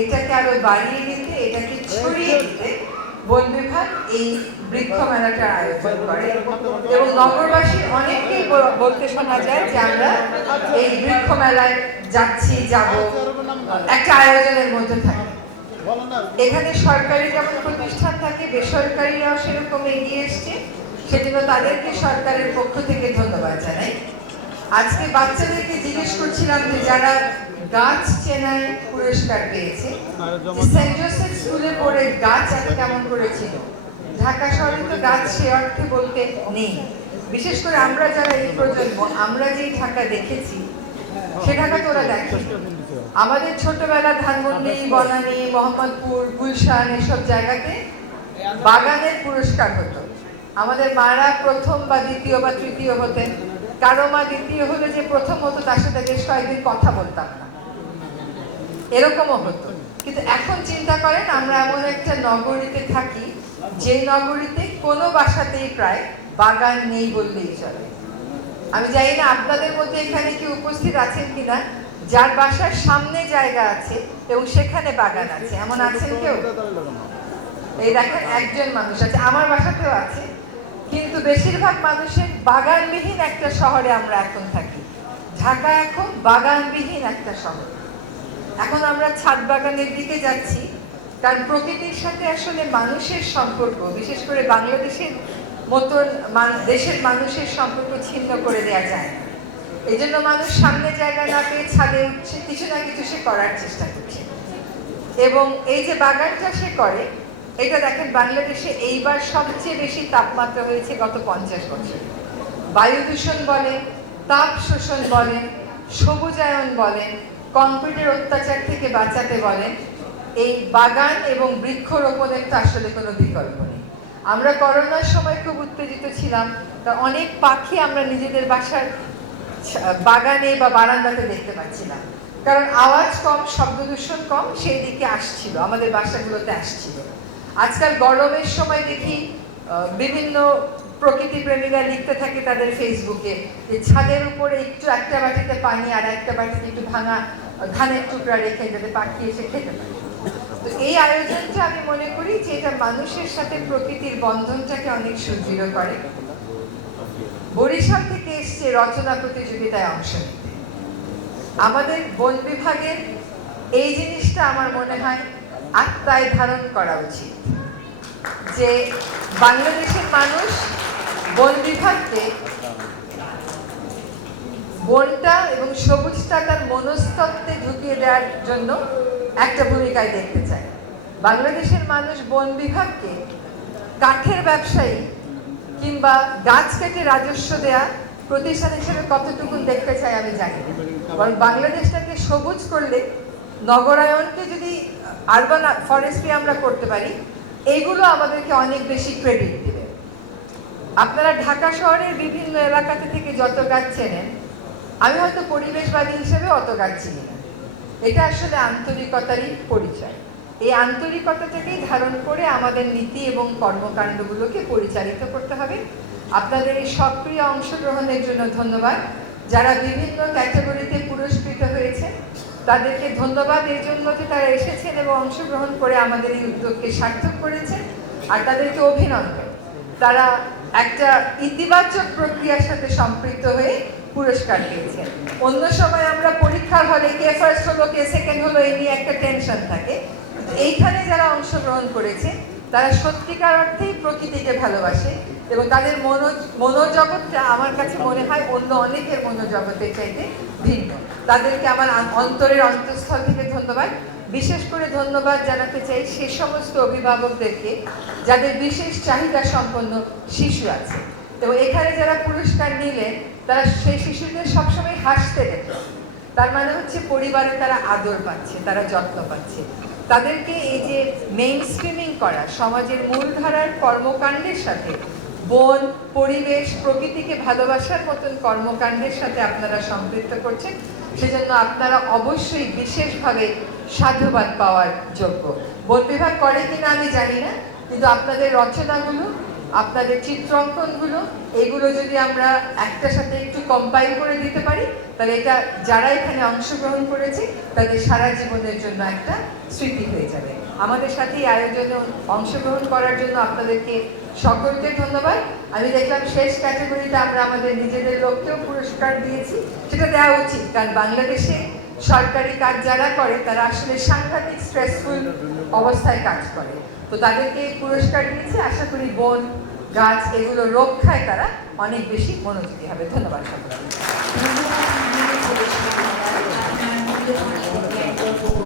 এটাকে আরো বাড়িয়ে দিতে, এটাকে ছড়িয়ে দিতে বন বিভাগ এই বৃক্ষ মেলাটার আয়োজন করে এবং নগরবাসী অনেকেই বলতে শোনা যায় যে আমরা এই বৃক্ষ মেলায় যাচ্ছি, যাব, একটা আয়োজনের মধ্যে থাকি। এখানে সরকারি যেমন প্রতিষ্ঠান থাকে, বেসরকারিরাও সেরকম এগিয়ে এসছে, সেজন্য তাদেরকে সরকারের পক্ষ থেকে ধন্যবাদ জানাই। আজকে বাচ্চাদেরকে জিজ্ঞেস করছিলাম যে যারা গাছ চেনায় পুরস্কার পেয়েছে, সেন্ট জোসেফ স্কুলে পড়ে গাছ এত কেমন করেছিল। ঢাকা শহরে তো গাছ সে অর্থে বলতে নেই, বিশেষ করে আমরা যারা এই প্রজন্ম, আমরা যেই ঢাকা দেখেছি সে ঢাকা তোরা দেখে। আমাদের ছোটবেলা ধানমন্ডি, বনানী, মোহাম্মদপুর, গুলশান এসব জায়গাতে বাগানের পুরস্কার হতো। আমাদের মারা প্রথম বা দ্বিতীয় বা তৃতীয় হতেন, কারো মা দ্বিতীয় হলে যে প্রথম হতো তার সাথে বেশ কয়েকদিন কথা বলতাম না, এরকমও হতো। কিন্তু এখন চিন্তা করেন, আমরা এমন একটা নগরীতে থাকি যে নগরীতে কোনো বাসাতেই প্রায় বাগান নেই বললেই চলে। আমি জানি না আপনাদের মধ্যে এখানে কি উপস্থিত আছেন কিনা যার বাসার সামনে জায়গা আছে এবং সেখানে বাগান আছে, এমন আছেন কেউ? এই দেখেন একজন মানুষ আছে, আমার বাসাতেও আছে। কিন্তু বেশিরভাগ মানুষের বাগানবিহীন একটা শহরে আমরা এখন থাকি। ঢাকা এখন বাগানবিহীন একটা শহর। এখন আমরা ছাদ বাগানের দিকে যাচ্ছি, কারণ প্রকৃতির সাথে আসলে মানুষের সম্পর্ক, বিশেষ করে বাংলাদেশের মতন দেশের মানুষের সম্পর্ক ছিন্ন করে দেওয়া যায় না। এই জন্য মানুষ সামনে জায়গা না পেয়ে ছাদে উঠছে, কিছু না কিছু সে করার চেষ্টা করছে। এবং এই যে বাগানটা সে করে, এটা দেখেন বাংলাদেশে এইবার সবচেয়ে বেশি তাপমাত্রা হয়েছে গত 50 বছর। বায়ু দূষণ বলেন, তাপ শোষণ বলেন, সবুজায়ন বলেন, কংক্রিটের অত্যাচার থেকে বাঁচাতে বলেন, এই বাগান এবং বৃক্ষরোপণের তো আসলে কোনো বিকল্প নেই। আমরা করোনার সময় খুব উত্তেজিত ছিলাম, তা অনেক পাখি আমরা নিজেদের বাসার বাগানে বা বারান্দাতে দেখতে পাচ্ছিলাম, কারণ আওয়াজ কম, শব্দ দূষণ কম, সেই দিকে আসছিল, আমাদের বাসাগুলোতে আসছিল। আজকাল গরমের সময় দেখি বিভিন্ন প্রকৃতি প্রেমীরা লিখতে থাকে তাদের ফেসবুকে যে ছাদের উপরে একটু একটা বাটিতে পানি আর একটা বাটিতে একটু ভাঙা ধানের টুকরা রেখে যাতে পাখি এসে খেতে পারে। তো এই আয়োজনটা আমি মনে করি যে এটা মানুষের সাথে প্রকৃতির বন্ধনটাকে অনেক সুদৃঢ় করে। বরিশাল থেকে এসছে রচনা প্রতিযোগিতায় অংশ নিতে। আমাদের বন বিভাগের এই জিনিসটা আমার মনে হয় আত্মায় ধারণ করা উচিত যে বাংলাদেশের মানুষ বন বিভাগকে বনটা এবং সবুজটা তার মনস্তত্ত্বে ঢুকিয়ে দেওয়ার জন্য একটা ভূমিকায় দেখতে চায়। বাংলাদেশের মানুষ বন বিভাগকে কাঠের ব্যবসায়ী কিংবা গাছ কেটে রাজস্ব দেয়া প্রতিষ্ঠান হিসেবে কতটুকু দেখতে চাই আমি জানি না। কারণ বাংলাদেশটাকে সবুজ করলে, নগরায়নকে যদি আরবান ফরেস্ট্রি আমরা করতে পারি, এইগুলো আমাদেরকে অনেক বেশি ক্রেডিট দেবে। আপনারা ঢাকা শহরের বিভিন্ন এলাকাতে থেকে যত গাছ চেনেন, আমি হয়তো পরিবেশবাদী হিসেবে অত গাছ চিনি না। এটা আসলে আন্তরিকতারই পরিচয়। এই আন্তরিকতাটাকেই ধারণ করে আমাদের নীতি এবং কর্মকাণ্ডগুলোকে পরিচালিত করতে হবে। আপনাদের এই সক্রিয় অংশগ্রহণের জন্য ধন্যবাদ। যারা বিভিন্ন ক্যাটাগরিতে পুরস্কৃত হয়েছেন তাদেরকে ধন্যবাদ এই জন্য যে তারা এসেছেন এবং অংশগ্রহণ করে আমাদের এই উদ্যোগকে সার্থক করেছেন, আর তাদেরকে অভিনন্দন। তারা একটা ইতিবাচক প্রক্রিয়ার সাথে সম্পৃক্ত হয়ে পুরস্কার পেয়েছেন। অন্য সময় আমরা পরীক্ষার হলে কে ফার্স্ট হলো, কে সেকেন্ড হলো, এই নিয়ে একটা টেনশন থাকে। এইখানে যারা অংশগ্রহণ করেছে তারা সত্যিকার অর্থেই প্রকৃতিকে ভালোবাসে এবং তাদের মনোজগৎটা আমার কাছে মনে হয় অন্য অনেকের মনোজগতের চাইতে ভিন্ন। তাদেরকে আমার অন্তরের অন্তঃস্থল থেকে ধন্যবাদ। বিশেষ করে ধন্যবাদ জানাতে চাই সে সমস্ত অভিভাবকদেরকে যাদের বিশেষ চাহিদা সম্পন্ন শিশু আছে এবং এখানে যারা পুরস্কার নিলেন তারা সেই শিশুদের সবসময় হাসতে দেখে, তার মানে হচ্ছে পরিবারে তারা আদর পাচ্ছে, তারা যত্ন পাচ্ছে। তাদেরকে এই যে মেইন স্ট্রিমিং করা, সমাজের মূলধারার কর্মকাণ্ডের সাথে বন, পরিবেশ, প্রকৃতিকে ভালোবাসার মতন কর্মকাণ্ডের সাথে আপনারা সম্পৃক্ত করছেন, সেজন্য আপনারা অবশ্যই বিশেষভাবে সাধুবাদ পাওয়ার যোগ্য। বন বিভাগ করে কিনা আমি জানি না, কিন্তু আপনাদের রচনাগুলো আপনাদের চিত্র অঙ্কনগুলো এগুলো যদি আমরা একটার সাথে একটু কম্পাইল করে দিতে পারি, তাহলে এটা যারা এখানে অংশগ্রহণ করেছে তাদের সারা জীবনের জন্য একটা স্মৃতি হয়ে যাবে। আমাদের সাথে এই আয়োজনে অংশগ্রহণ করার জন্য আপনাদেরকে সকলকে ধন্যবাদ। আমি দেখলাম শেষ ক্যাটাগরিতে আমরা আমাদের নিজেদের লোককেও পুরস্কার দিয়েছি, সেটা দেওয়া উচিত, কারণ বাংলাদেশে সরকারি কাজ যারা করে তারা আসলে সাংঘাতিক স্ট্রেসফুল অবস্থায় কাজ করে, তো তাদেরকে পুরস্কার দিয়েছে। আশা করি বন গাছ এগুলো রক্ষায় তারা অনেক বেশি মনোযোগী হবে। ধন্যবাদ সকলকে।